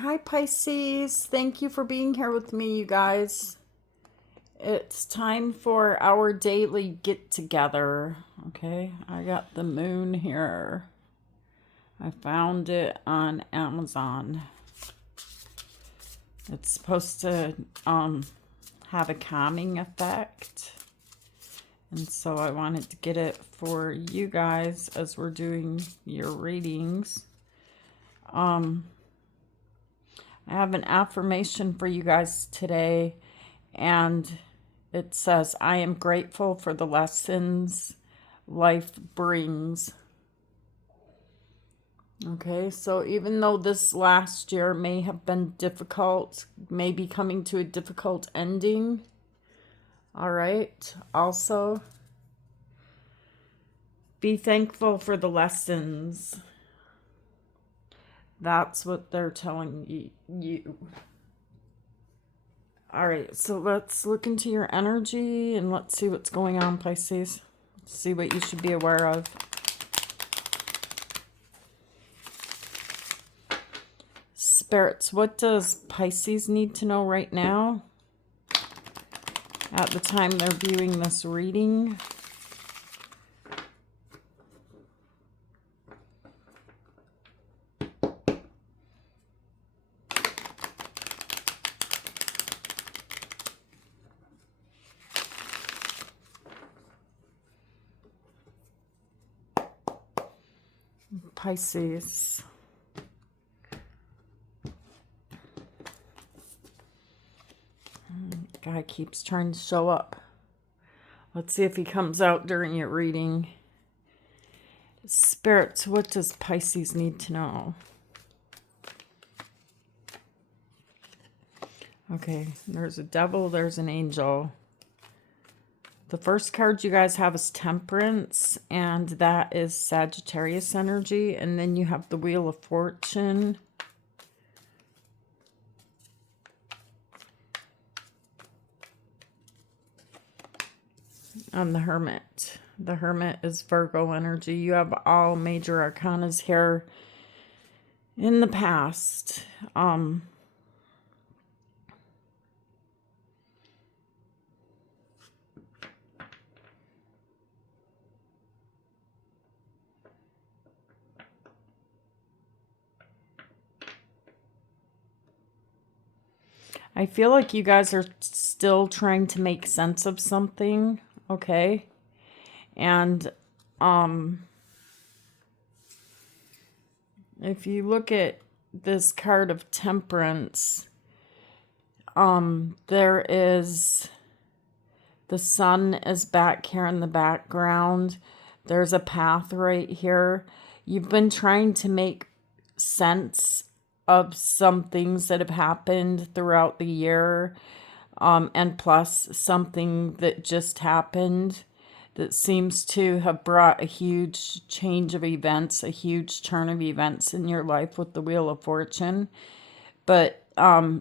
Hi, Pisces. Thank you for being here with me, you guys. It's time for our daily get together. Okay, I got the moon here. I found it on Amazon. It's supposed to have a calming effect. And so I wanted to get it for you guys as we're doing your readings. I have an affirmation for you guys today, and it says, I am grateful for the lessons life brings. Okay, so even though this last year may have been difficult, may be coming to a difficult ending, all right, also be thankful for the lessons. That's what they're telling you. All right, so let's look into your energy and let's see what's going on, Pisces. See what you should be aware of. Spirits, what does Pisces need to know right now at the time they're viewing this reading? Pisces. Guy keeps trying to show up. Let's see if he comes out during your reading. Spirits, what does Pisces need to know? Okay, there's a devil, there's an angel. The first card you guys have is Temperance, and that is Sagittarius energy. And then you have the Wheel of Fortune. And the Hermit. The Hermit is Virgo energy. You have all major arcanas here in the past. I feel like you guys are still trying to make sense of something, okay? And if you look at this card of Temperance, there is the sun is back here in the background. There's a path right here. You've been trying to make sense of some things that have happened throughout the year, and plus something that just happened that seems to have brought a huge change of events, a huge turn of events in your life with the Wheel of Fortune. But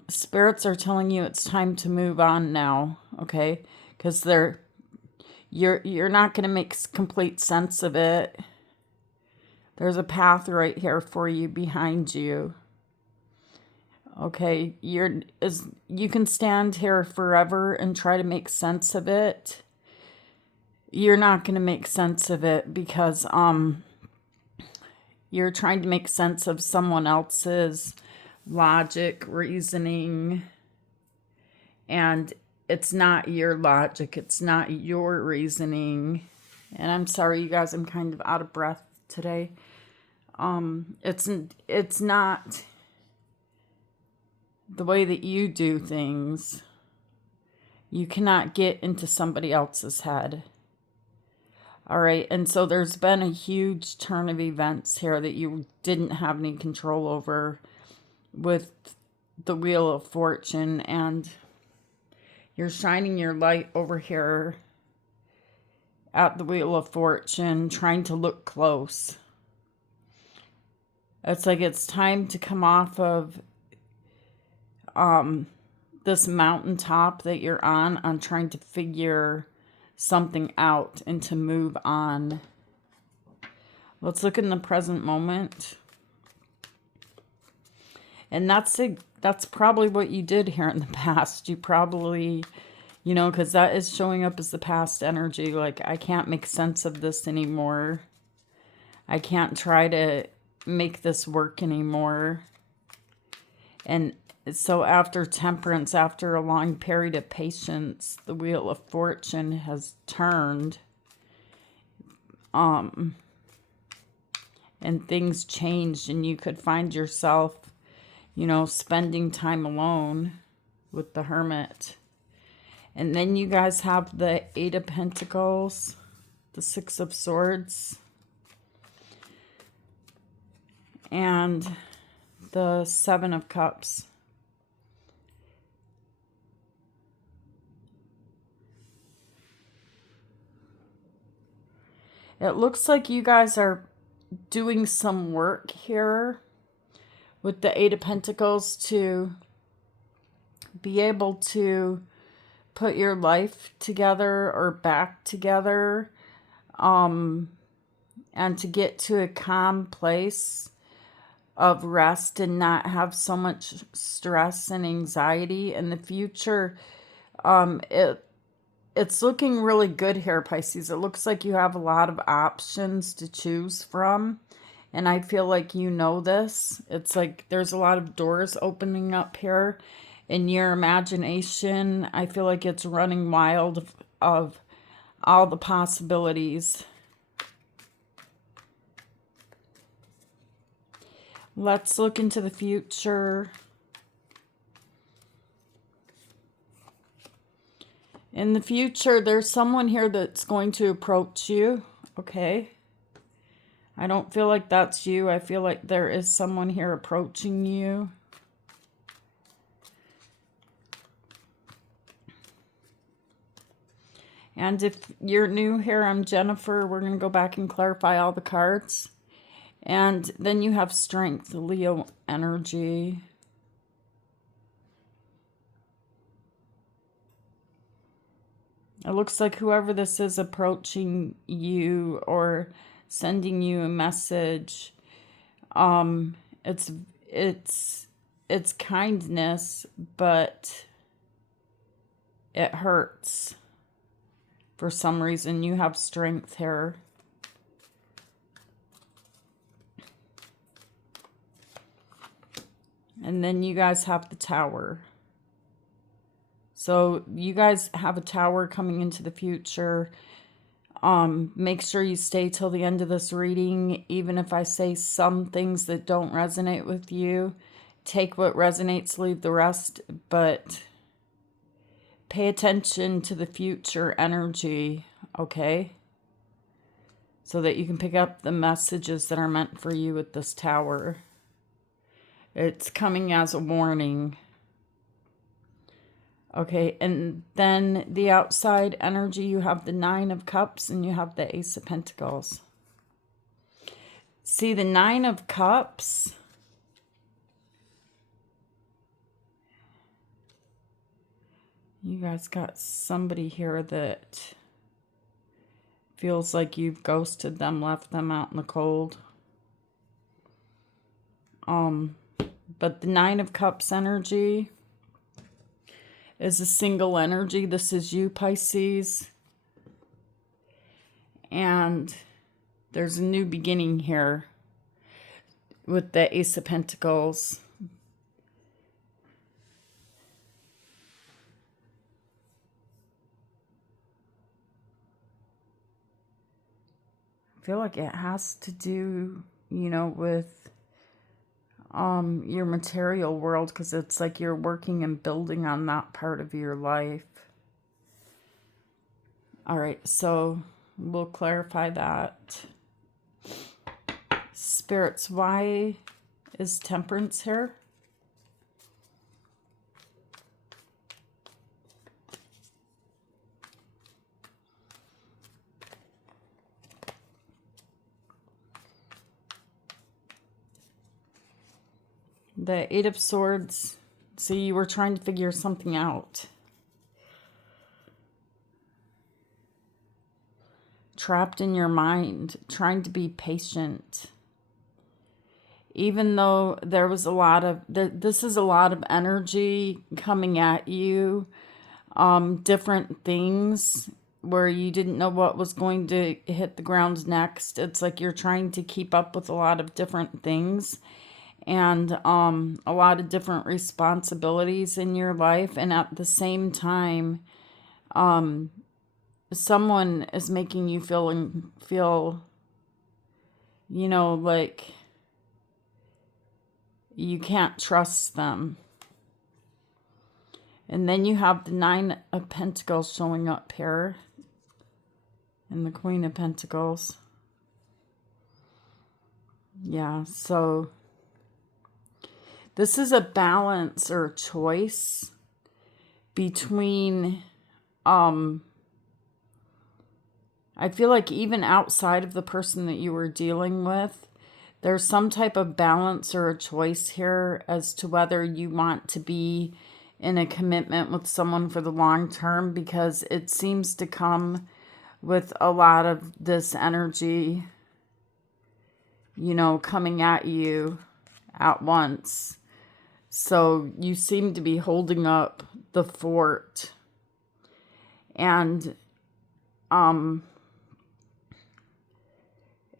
spirits are telling you it's time to move on now, okay? Because you're not going to make complete sense of it. There's a path right here for you behind you. Okay, you can stand here forever and try to make sense of it. You're not going to make sense of it because you're trying to make sense of someone else's logic, reasoning, and it's not your logic, it's not your reasoning. And I'm sorry, you guys, I'm kind of out of breath today. It's not the way that you do things. You cannot get into somebody else's head. All right, and so there's been a huge turn of events here that you didn't have any control over with the Wheel of Fortune, and you're shining your light over here at the Wheel of Fortune, trying to look close. It's like it's time to come off of this mountaintop that you're on trying to figure something out and to move on. Let's look in the present moment. And that's probably what you did here in the past. You probably, you know, because that is showing up as the past energy. Like, I can't make sense of this anymore. I can't try to make this work anymore. And so after temperance, after a long period of patience, the wheel of fortune has turned. And things changed, and you could find yourself, you know, spending time alone with the Hermit. And then you guys have the Eight of Pentacles, the Six of Swords, and the Seven of Cups. It looks like you guys are doing some work here with the Eight of Pentacles to be able to put your life together or back together, and to get to a calm place of rest and not have so much stress and anxiety in the future. It's looking really good here, Pisces. It looks like you have a lot of options to choose from. And I feel like you know this. It's like there's a lot of doors opening up here in your imagination. I feel like it's running wild of all the possibilities. Let's look into the future. In the future, there's someone here that's going to approach you, okay? I don't feel like that's you. I feel like there is someone here approaching you. And if you're new here, I'm Jennifer. We're going to go back and clarify all the cards. And then you have Strength, Leo energy. It looks like whoever this is approaching you or sending you a message, it's kindness, but it hurts. For some reason, you have Strength here. And then you guys have the Tower. So you guys have a Tower coming into the future. Make sure you stay till the end of this reading. Even if I say some things that don't resonate with you, take what resonates, leave the rest. But pay attention to the future energy, okay? So that you can pick up the messages that are meant for you with this Tower. It's coming as a warning. Okay, and then the outside energy, you have the Nine of Cups and you have the Ace of Pentacles. See, the Nine of Cups, you guys got somebody here that feels like you've ghosted them, left them out in the cold. But the Nine of Cups energy is a single energy. This is you, Pisces. And there's a new beginning here with the Ace of Pentacles. I feel like it has to do, you know, with your material world, because it's like you're working and building on that part of your life. All right, so we'll clarify that. Spirits, why is Temperance here? The Eight of Swords. See, you were trying to figure something out. Trapped in your mind, trying to be patient. even though there was a lot of, this is a lot of energy coming at you, different things where you didn't know what was going to hit the ground next. It's like you're trying to keep up with a lot of different things and a lot of different responsibilities in your life. And at the same time, someone is making you feel, you know, like you can't trust them. And then you have the Nine of Pentacles showing up here. And the Queen of Pentacles. Yeah, so this is a balance or a choice between, I feel like even outside of the person that you were dealing with, there's some type of balance or a choice here as to whether you want to be in a commitment with someone for the long term, because it seems to come with a lot of this energy, you know, coming at you at once. So you seem to be holding up the fort. And,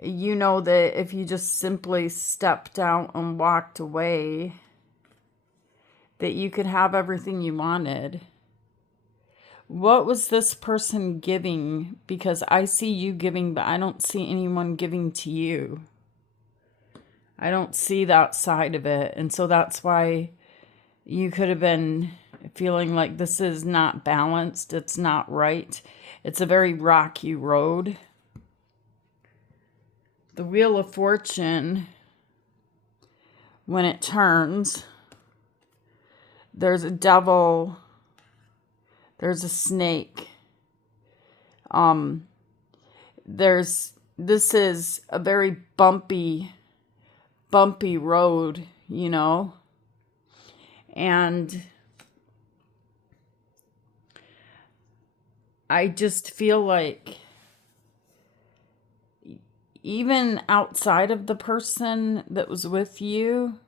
you know that if you just simply stepped out and walked away, that you could have everything you wanted. What was this person giving? Because I see you giving, but I don't see anyone giving to you. I don't see that side of it. And so that's why you could have been feeling like this is not balanced. It's not right. It's a very rocky road. The Wheel of Fortune, when it turns, there's a devil. There's a snake. This is a very bumpy road, you know. And I just feel like even outside of the person that was with you,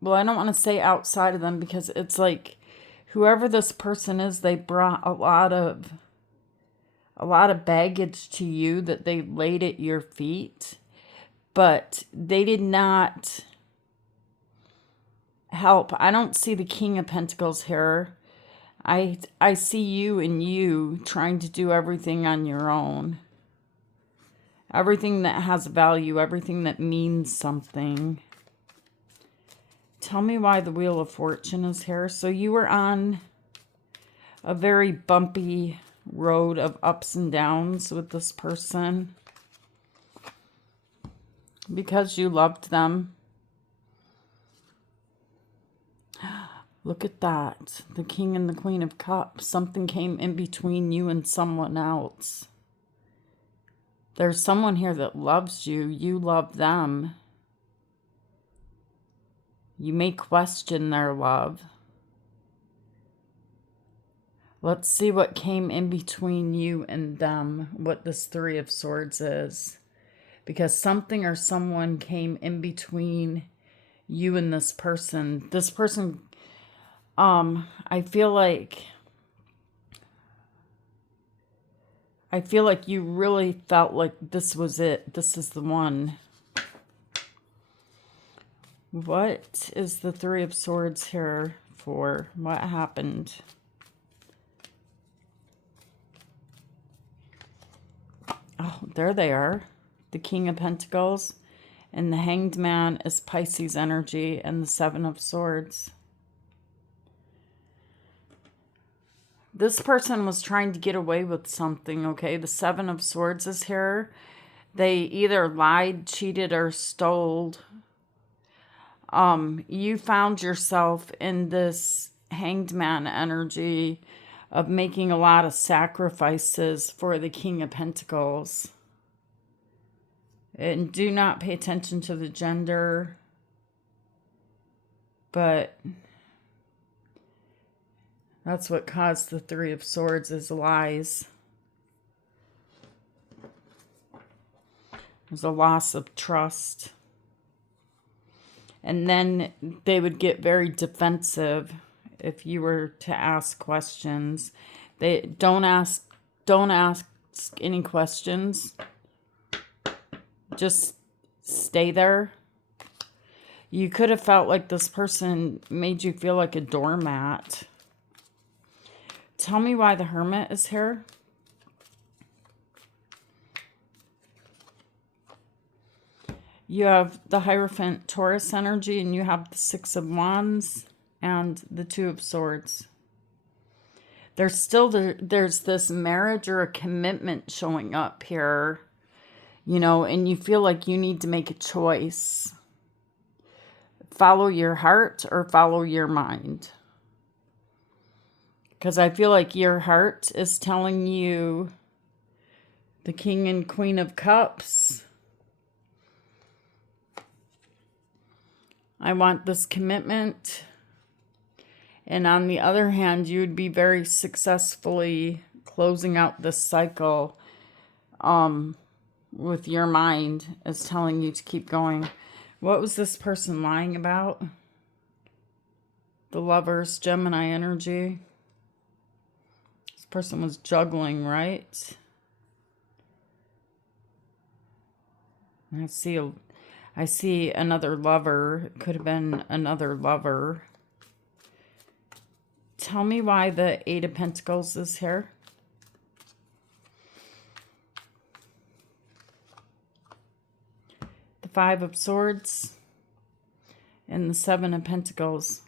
well, I don't want to say outside of them, because it's like whoever this person is, they brought a lot of baggage to you that they laid at your feet, but they did not help. I don't see the King of Pentacles here. I see you and you trying to do everything on your own. Everything that has value, everything that means something. Tell me why the Wheel of Fortune is here. So you were on a very bumpy road of ups and downs with this person because you loved them. Look at that. The King and the Queen of Cups. Something came in between you and someone else. There's someone here that loves you. You love them. You may question their love. Let's see what came in between you and them, what this Three of Swords is. Because something or someone came in between you and this person. This person, I feel like you really felt like this was it. This is the one. What is the Three of Swords here for? What happened? Oh, there they are. The King of Pentacles. And the Hanged Man is Pisces energy, and the Seven of Swords. This person was trying to get away with something, okay? The Seven of Swords is here. They either lied, cheated, or stole. You found yourself in this Hanged Man energy of making a lot of sacrifices for the King of Pentacles. And do not pay attention to the gender, but that's what caused the Three of Swords, is lies. There's a loss of trust. And then they would get very defensive if you were to ask questions. They don't ask any questions. Just stay there. You could have felt like this person made you feel like a doormat. Tell me why the Hermit is here. You have the Hierophant Taurus energy, and you have the Six of Wands and the Two of Swords. There's this marriage or a commitment showing up here, you know, and you feel like you need to make a choice. Follow your heart or follow your mind. Because I feel like your heart is telling you the King and Queen of Cups. I want this commitment. And on the other hand, you would be very successfully closing out this cycle with your mind is telling you to keep going. What was this person lying about? The Lovers, Gemini energy. This person was juggling, right? I see another lover. It could have been another lover. Tell me why the Eight of Pentacles is here. The Five of Swords and the Seven of Pentacles.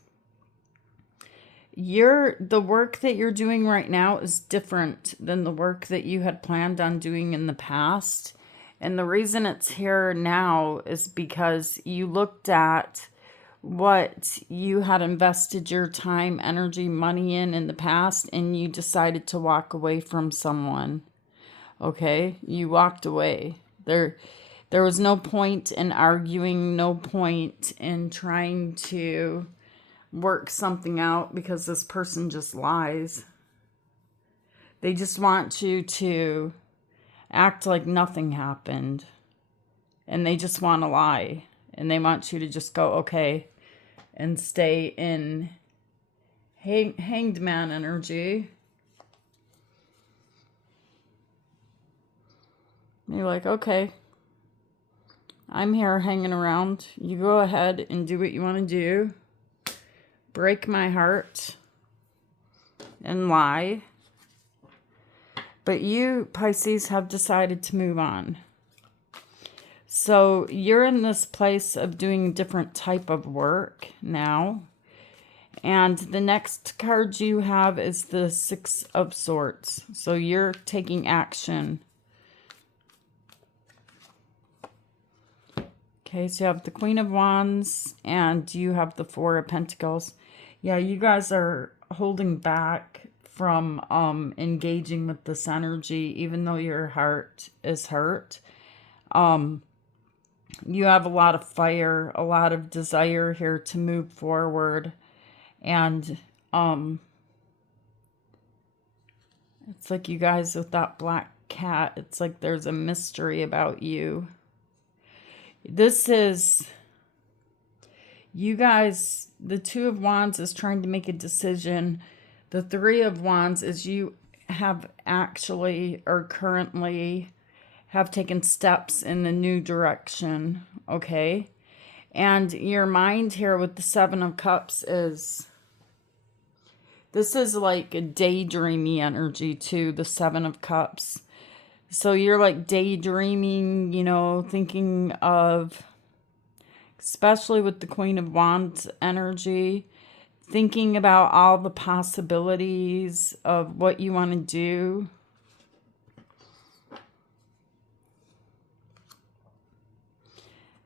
The work that you're doing right now is different than the work that you had planned on doing in the past. And the reason it's here now is because you looked at what you had invested your time, energy, money in the past, and you decided to walk away from someone. Okay? You walked away. There was no point in arguing, no point in trying to work something out because this person just lies. They just want you to act like nothing happened. And they just want to lie. And they want you to just go, okay, and stay in hanged man energy. You're like, okay, I'm here hanging around. You go ahead and do what you want to do. Break my heart and lie. But you, Pisces, have decided to move on. So you're in this place of doing a different type of work now. And the next card you have is the Six of Swords. So you're taking action. Okay, so you have the Queen of Wands and you have the Four of Pentacles. Yeah, you guys are holding back from engaging with this energy, even though your heart is hurt. You have a lot of fire, a lot of desire here to move forward. And it's like you guys with that black cat, it's like there's a mystery about you. This is, you guys, the Two of Wands is trying to make a decision. The Three of Wands is you have actually or currently have taken steps in the new direction, okay? And your mind here with the Seven of Cups is, this is like a daydreamy energy too, the Seven of Cups. So you're like daydreaming, you know, thinking of, especially with the Queen of Wands energy, thinking about all the possibilities of what you want to do.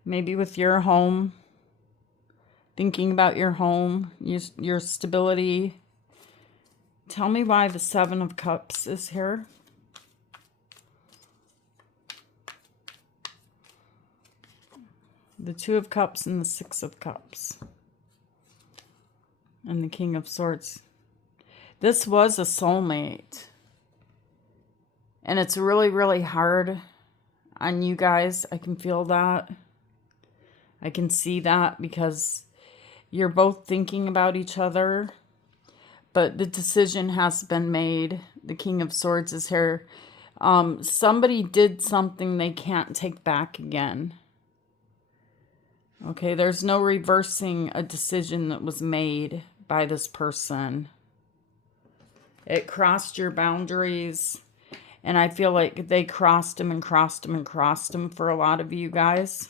Maybe with your home, thinking about your home, your stability. Tell me why the Seven of Cups is here. The Two of Cups and the Six of Cups. And the King of Swords. This was a soulmate. And it's really, really hard on you guys. I can feel that. I can see that because you're both thinking about each other, but the decision has been made. The King of Swords is here. Somebody did something they can't take back again. Okay, there's no reversing a decision that was made by this person. It crossed your boundaries, and I feel like they crossed them and crossed them and crossed them for a lot of you guys.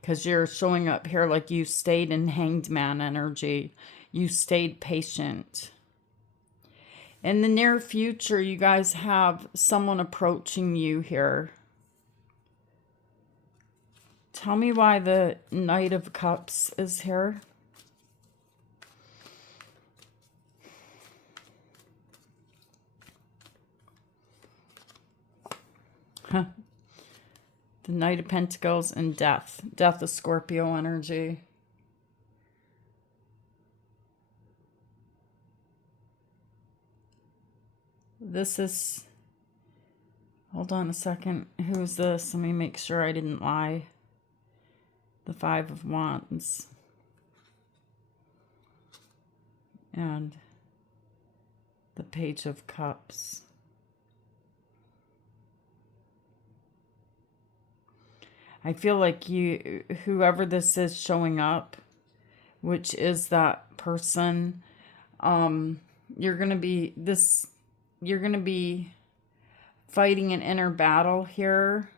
Because you're showing up here like you stayed in Hanged Man energy. You stayed patient. In the near future, you guys have someone approaching you here. Tell me why the Knight of Cups is here. Huh. The Knight of Pentacles and Death. Death is Scorpio energy. This is... Hold on a second. Who is this? Let me make sure I didn't lie. The Five of Wands. And the Page of Cups. I feel like whoever this is showing up, which is that person, you're going to be fighting an inner battle here,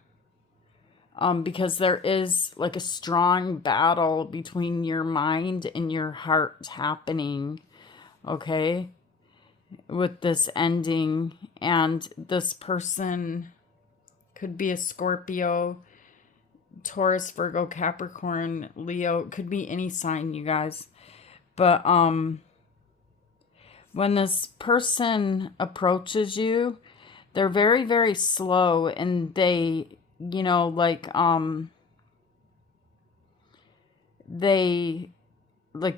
because there is like a strong battle between your mind and your heart happening, okay, with this ending. And this person could be a Scorpio, Taurus, Virgo, Capricorn, Leo. It could be any sign, you guys. But when this person approaches you, they're very, very slow, and they, you know, like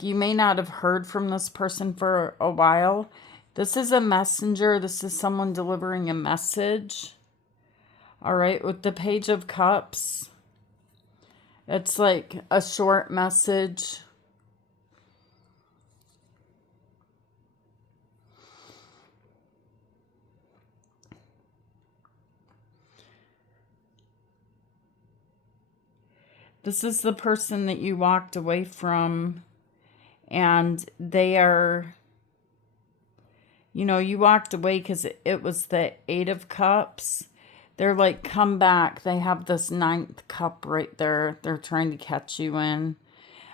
you may not have heard from this person for a while. This is a messenger. This is someone delivering a message. All right, with the Page of Cups, it's like a short message. This is the person that you walked away from, and they are, you know, you walked away because it was the Eight of Cups. They're like, come back. They have this ninth cup right there. They're trying to catch you in.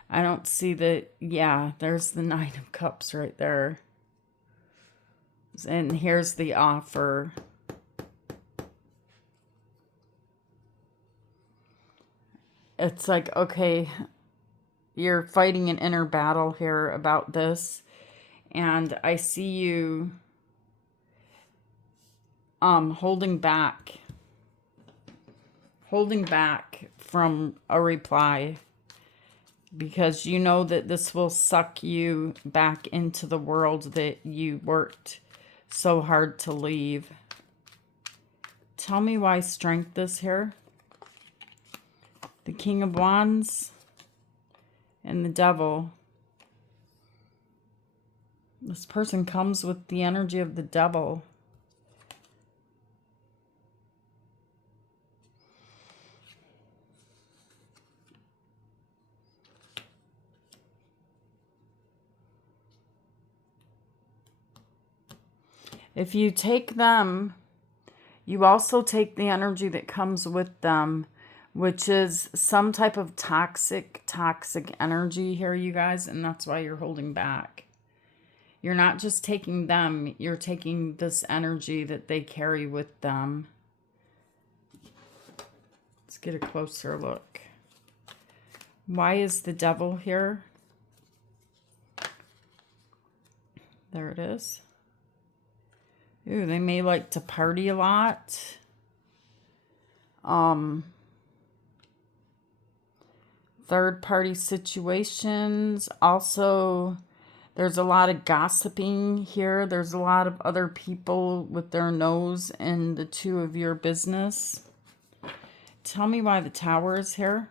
I don't see the... Yeah, there's the Nine of Cups right there. And here's the offer. It's like, okay, you're fighting an inner battle here about this. And I see you holding back from a reply, because you know that this will suck you back into the world that you worked so hard to leave. Tell me why Strength is here. The King of Wands and the Devil. This person comes with the energy of the Devil. If you take them, you also take the energy that comes with them, which is some type of toxic energy here, you guys, and that's why you're holding back. You're not just taking them, you're taking this energy that they carry with them. Let's get a closer look. Why is the Devil here? There it is. Ooh, they may like to party a lot. Third-party situations. Also, there's a lot of gossiping here. There's a lot of other people with their nose in the two of your business. Tell me why the Tower is here.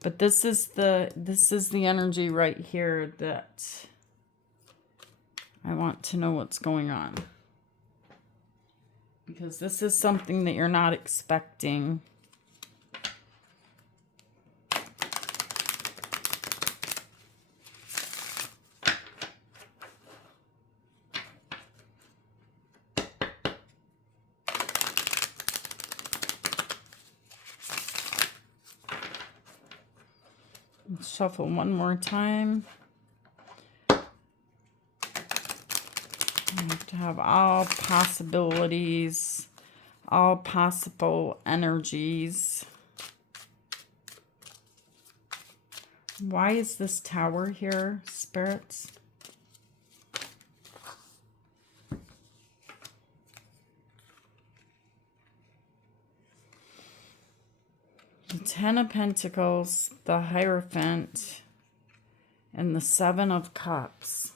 But this is the energy right here that I want to know what's going on. Because this is something that you're not expecting. Let's shuffle one more time. You have to have all possibilities, all possible energies. Why is this Tower here, spirits? The Ten of Pentacles, the Hierophant, and the Seven of Cups.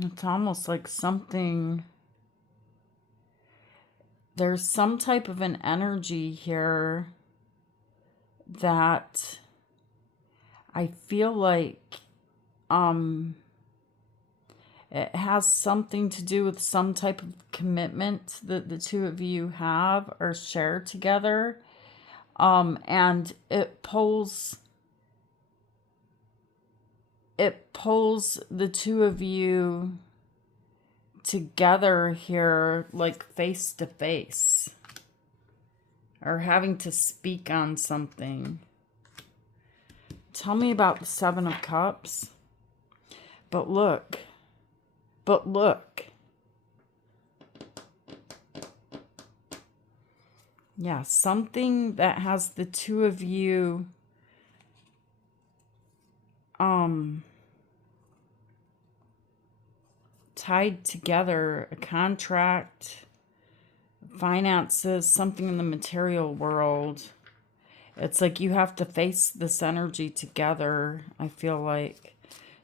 It's almost like something, there's some type of an energy here that I feel like it has something to do with some type of commitment that the two of you have or share together. And it pulls the two of you together here, like face to face, or having to speak on something. Tell me about the Seven of Cups. But look. Yeah, something that has the two of you tied together, a contract, finances, something in the material world. It's like you have to face this energy together, I feel like.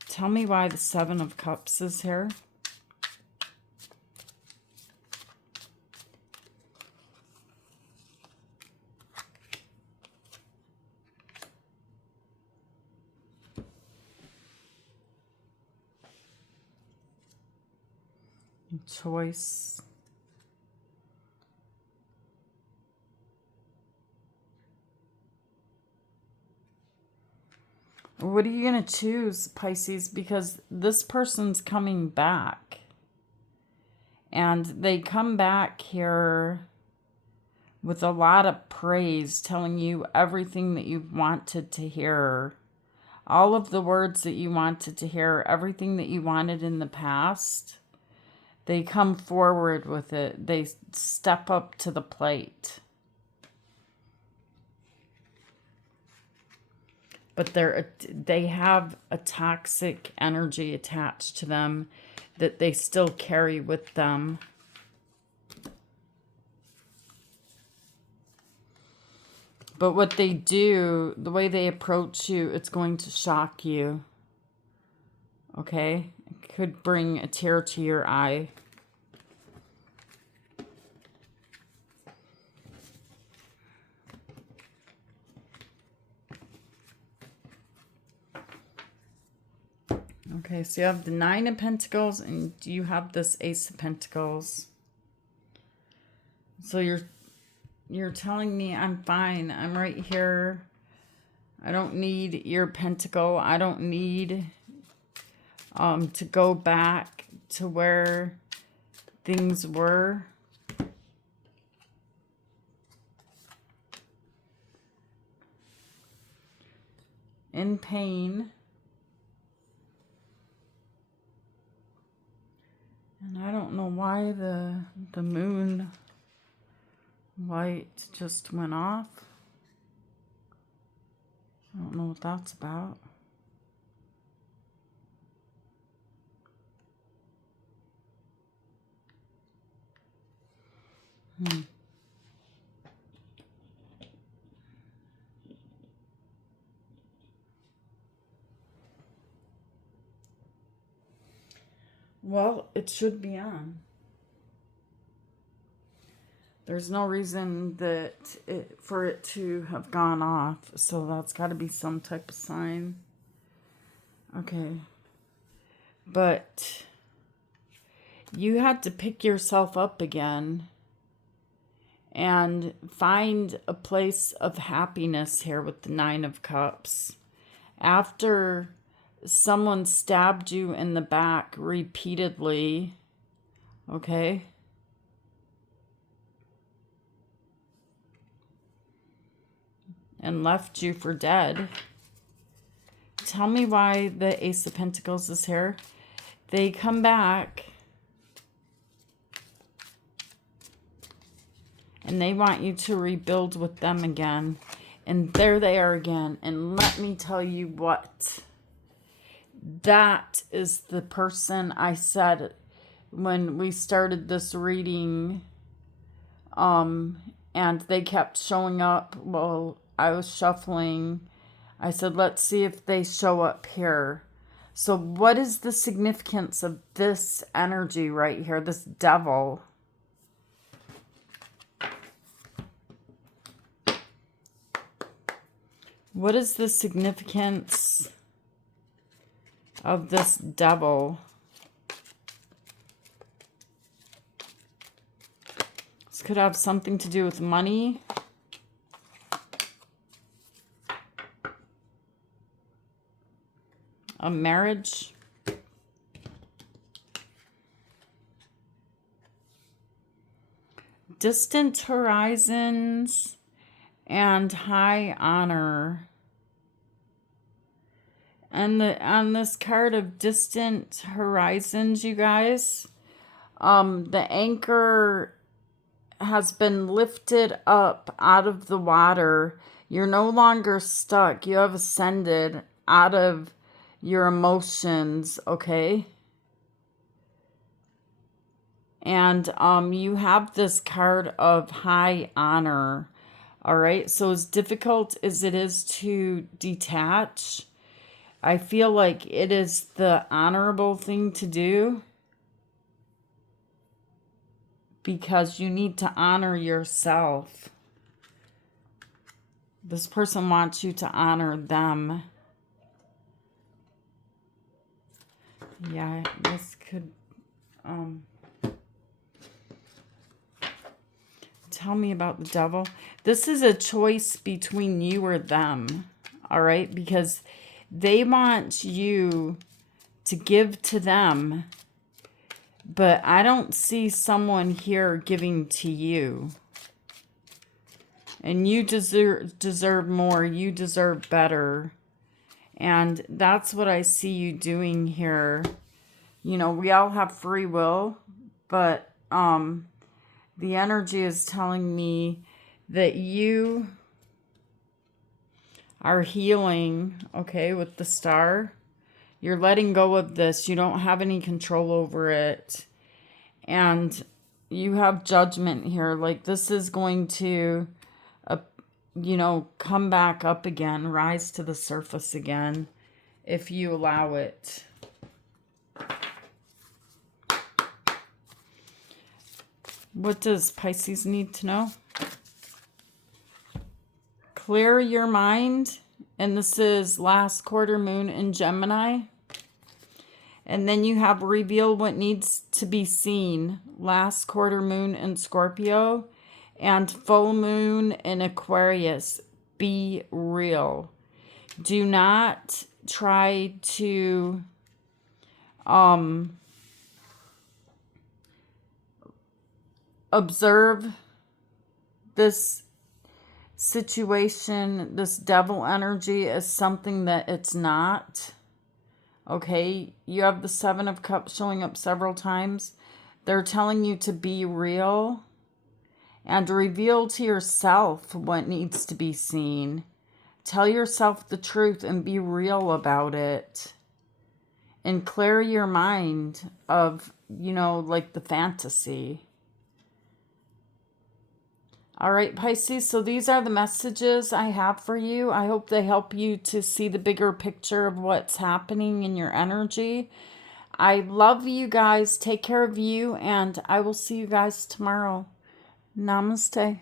Tell me why the Seven of Cups is here. Choice. What are you going to choose, Pisces? Because this person's coming back. And they come back here with a lot of praise, telling you everything that you wanted to hear. All of the words that you wanted to hear, everything that you wanted in the past. They come forward with it. They step up to the plate. But they have a toxic energy attached to them that they still carry with them. But what they do, the way they approach you, it's going to shock you. Okay? It could bring a tear to your eye. Okay, so you have the Nine of Pentacles and you have this Ace of Pentacles. So you're telling me I'm fine. I'm right here. I don't need your pentacle. I don't need to go back to where things were. In pain. And I don't know why the moon light just went off. I don't know what that's about. Well, it should be on. There's no reason for it to have gone off, so that's got to be some type of sign. Okay. But you had to pick yourself up again and find a place of happiness here with the Nine of Cups. After someone stabbed you in the back repeatedly, okay? And left you for dead. Tell me why the Ace of Pentacles is here. They come back and they want you to rebuild with them again. And there they are again. And let me tell you what. That is the person I said when we started this reading. And they kept showing up. Well, I was shuffling. I said, let's see if they show up here. So what is the significance of this energy right here, this devil? What is the significance of this devil? This could have something to do with money. A marriage. Distant horizons and high honor. And on this card of distant horizons, you guys, the anchor has been lifted up out of the water. You're no longer stuck. You have ascended out of your emotions, okay? And you have this card of high honor, all right? So as difficult as it is to detach, I feel like it is the honorable thing to do because you need to honor yourself. This person wants you to honor them. Yeah, this could, tell me about the devil. This is a choice between you or them, all right? Because they want you to give to them, but I don't see someone here giving to you. And you deserve more. You deserve better. And that's what I see you doing here. You know, we all have free will, but the energy is telling me that you are healing, okay, with the star. You're letting go of this. You don't have any control over it. And you have judgment here. Like, this is going to, you know, come back up again, rise to the surface again, if you allow it. What does Pisces need to know? Clear your mind. And this is last quarter moon in Gemini. And then you have reveal what needs to be seen. Last quarter moon in Scorpio. And full moon in Aquarius. Be real. Do not try to observe this situation, this devil energy, as something that it's not. Okay, you have the Seven of Cups showing up several times. They're telling you to be real and reveal to yourself what needs to be seen. Tell yourself the truth and be real about it. And clear your mind of, you know, like the fantasy. All right, Pisces, so these are the messages I have for you. I hope they help you to see the bigger picture of what's happening in your energy. I love you guys. Take care of you, and I will see you guys tomorrow. Namaste.